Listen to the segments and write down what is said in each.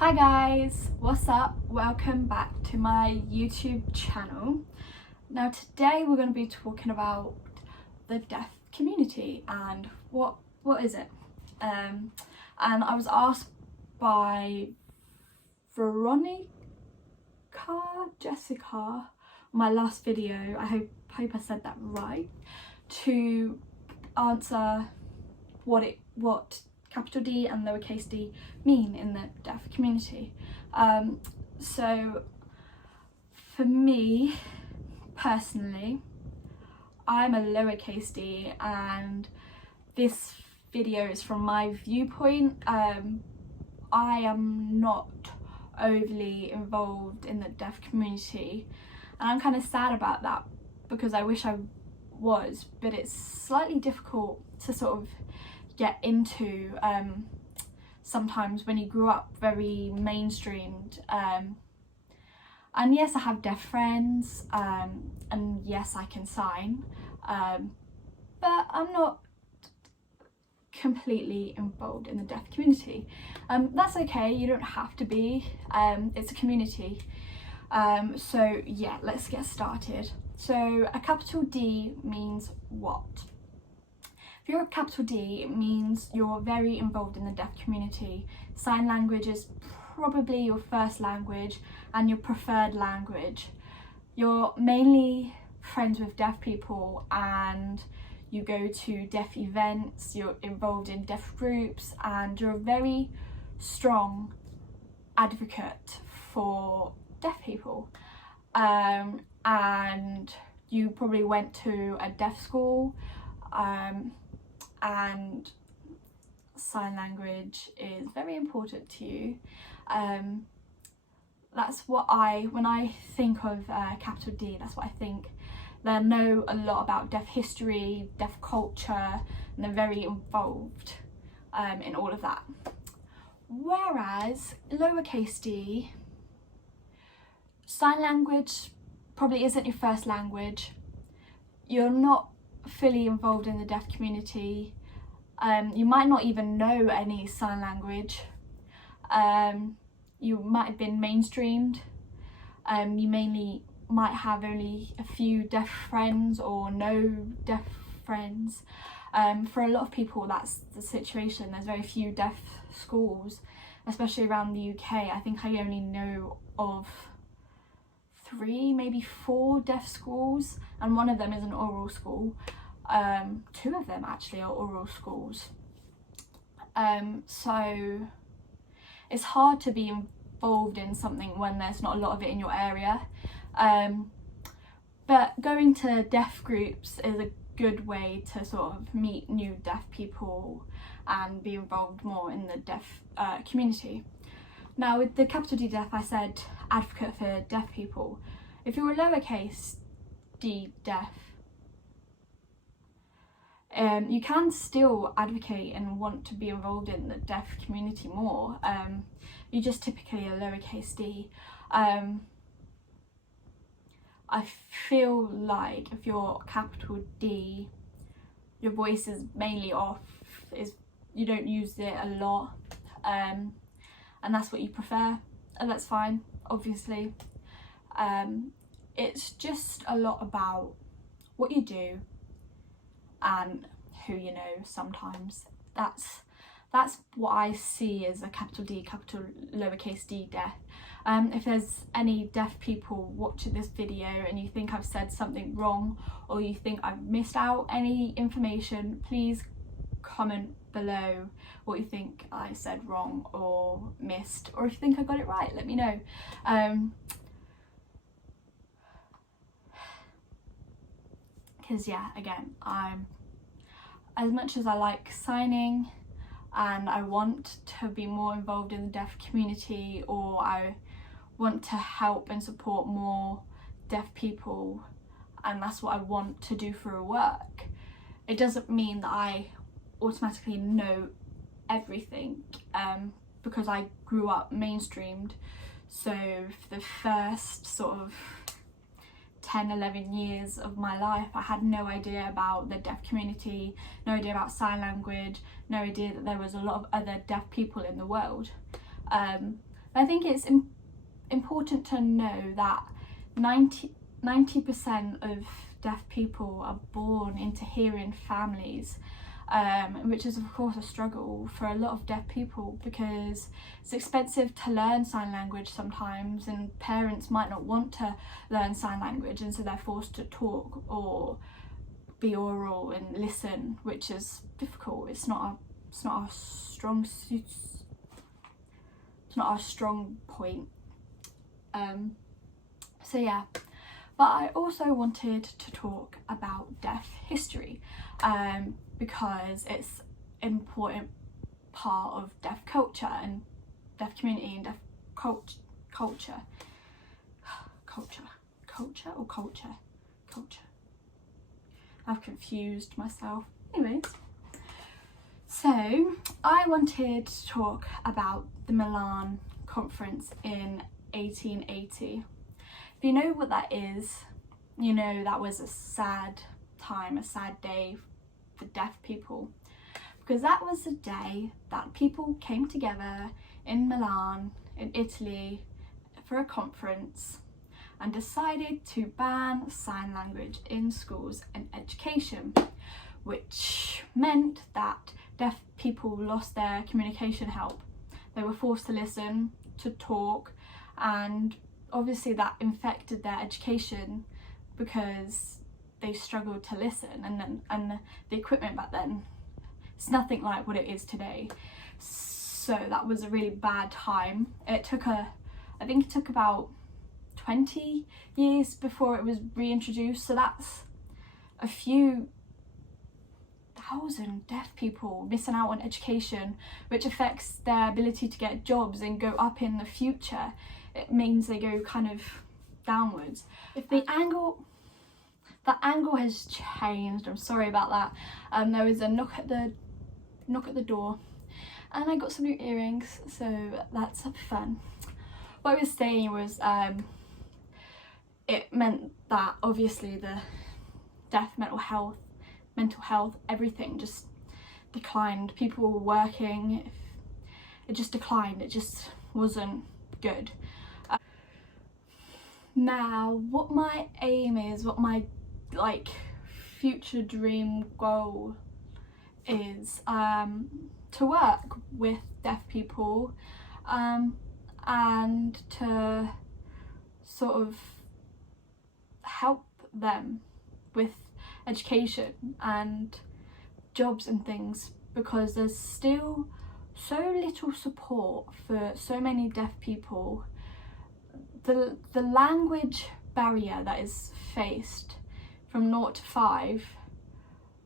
Hi guys, what's up? Welcome back to my YouTube channel. Now today we're going to be talking about the deaf community and what is it? And I was asked by Jessica, my last video, I hope I said that right, to answer what capital D and lowercase d mean in the deaf community. So for me personally, I'm a lowercase d and this video is from my viewpoint. I am not overly involved in the deaf community and I'm kind of sad about that because I wish I was, but it's slightly difficult to sort of get into sometimes when you grew up very mainstreamed. And yes, I have deaf friends, and yes, I can sign, but I'm not completely involved in the deaf community. That's okay, you don't have to be, it's a community. So yeah, let's get started. So a capital D means what? If you're a capital D, it means you're very involved in the deaf community. Sign language is probably your first language and your preferred language. You're mainly friends with deaf people and you go to deaf events, you're involved in deaf groups, and you're a very strong advocate for deaf people. And you probably went to a deaf school, and sign language is very important to you. That's what when I think of capital D, that's what I think. They know a lot about deaf history, deaf culture, and they're very involved in all of that. Whereas lowercase d, sign language probably isn't your first language. You're not fully involved in the deaf community. You might not even know any sign language. You might have been mainstreamed. You mainly might have only a few deaf friends or no deaf friends. For a lot of people that's the situation. There's very few deaf schools, especially around the UK. I think I only know of 3, maybe 4 deaf schools, and one of them is an oral school. 2 of them actually are oral schools. So it's hard to be involved in something when there's not a lot of it in your area. But going to deaf groups is a good way to sort of meet new deaf people and be involved more in the deaf community. Now with the capital D deaf, I said advocate for deaf people. If you're a lowercase d deaf, you can still advocate and want to be involved in the deaf community more. You're just typically a lowercase d. I feel like if you're capital D, your voice is mainly off, you don't use it a lot, and that's what you prefer, and that's fine, obviously. It's just a lot about what you do and who you know sometimes. That's what I see as a capital D, capital lowercase d deaf. If there's any deaf people watching this video and you think I've said something wrong or you think I've missed out any information, please comment below what you think I said wrong or missed, or if you think I got it right, let me know. Because yeah, again, as much as I like signing and I want to be more involved in the deaf community, or I want to help and support more deaf people, and that's what I want to do for work, it doesn't mean that I automatically know everything, because I grew up mainstreamed. So for the first sort of 10-11 years of my life, I had no idea about the deaf community, no idea about sign language, no idea that there was a lot of other deaf people in the world. I think it's important to know that 90% of deaf people are born into hearing families, which is of course a struggle for a lot of deaf people because it's expensive to learn sign language sometimes, and parents might not want to learn sign language, and so they're forced to talk or be oral and listen, which is difficult. It's not our strong suit. It's not our strong point. So yeah, but I also wanted to talk about deaf history, because it's an important part of deaf culture and deaf community and deaf culture. I've confused myself. Anyways, so I wanted to talk about the Milan Conference in 1880. If you know what that is, you know that was a sad time, a sad day for deaf people, because that was the day that people came together in Milan, in Italy, for a conference and decided to ban sign language in schools and education, which meant that deaf people lost their communication help. They were forced to listen, to talk, and obviously that infected their education because they struggled to listen, and the equipment back then, it's nothing like what it is today. So that was a really bad time. I think it took about 20 years before it was reintroduced, so that's a few thousand deaf people missing out on education, which affects their ability to get jobs and go up in the future. It means they go kind of downwards. If the angle has changed, I'm sorry about that. There was a knock at the door, and I got some new earrings, so that's fun. What I was saying was, it meant that obviously the deaf mental health, everything just declined. People were working, it just declined. It just wasn't good. Now, what my aim is, what my future dream goal is, to work with deaf people, and to sort of help them with education and jobs and things, because there's still so little support for so many deaf people. The language barrier that is faced from 0 to 5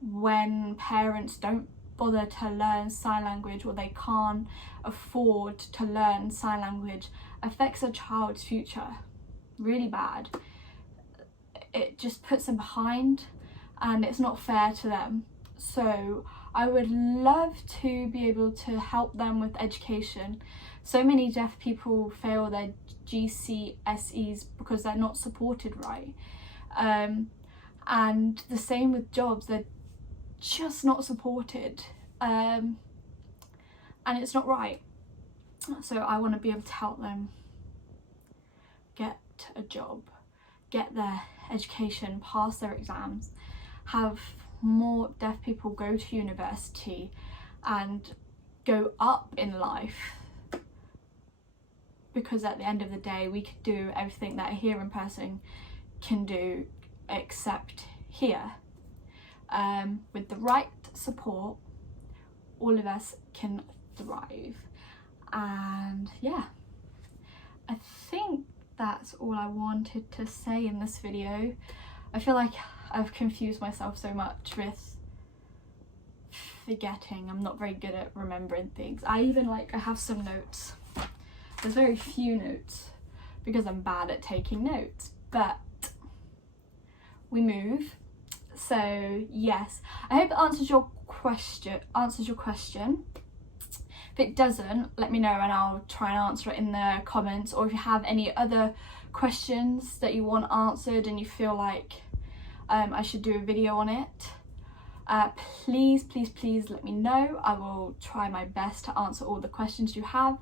when parents don't bother to learn sign language, or they can't afford to learn sign language, affects a child's future really bad. It just puts them behind, and it's not fair to them. So I would love to be able to help them with education. So many deaf people fail their GCSEs because they're not supported right. And the same with jobs, they're just not supported. And it's not right. So I want to be able to help them get a job, get their education, pass their exams, have more deaf people go to university and go up in life, because at the end of the day we could do everything that a hearing person can do except hear. With the right support, all of us can thrive. And yeah, I think that's all I wanted to say in this video. I feel like I've confused myself so much with forgetting. I'm not very good at remembering things. I have some notes. There's very few notes because I'm bad at taking notes, but we move. So yes, I hope it answers your question. If it doesn't, let me know and I'll try and answer it in the comments. Or if you have any other questions that you want answered and you feel like I should do a video on it, Please let me know. I will try my best to answer all the questions you have.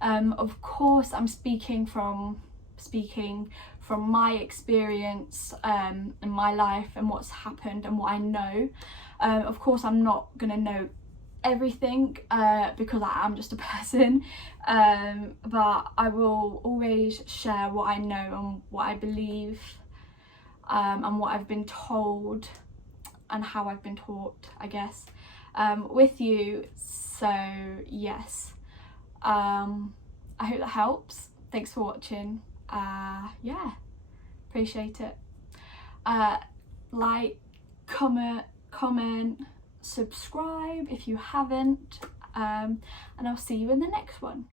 Of course, I'm speaking from my experience in my life and what's happened and what I know. Of course, I'm not gonna know everything because I am just a person, but I will always share what I know and what I believe, and what I've been told and how I've been taught, I guess, with you. So yes, I hope that helps. Thanks for watching. Yeah, appreciate it. Like, comment, subscribe if you haven't, and I'll see you in the next one.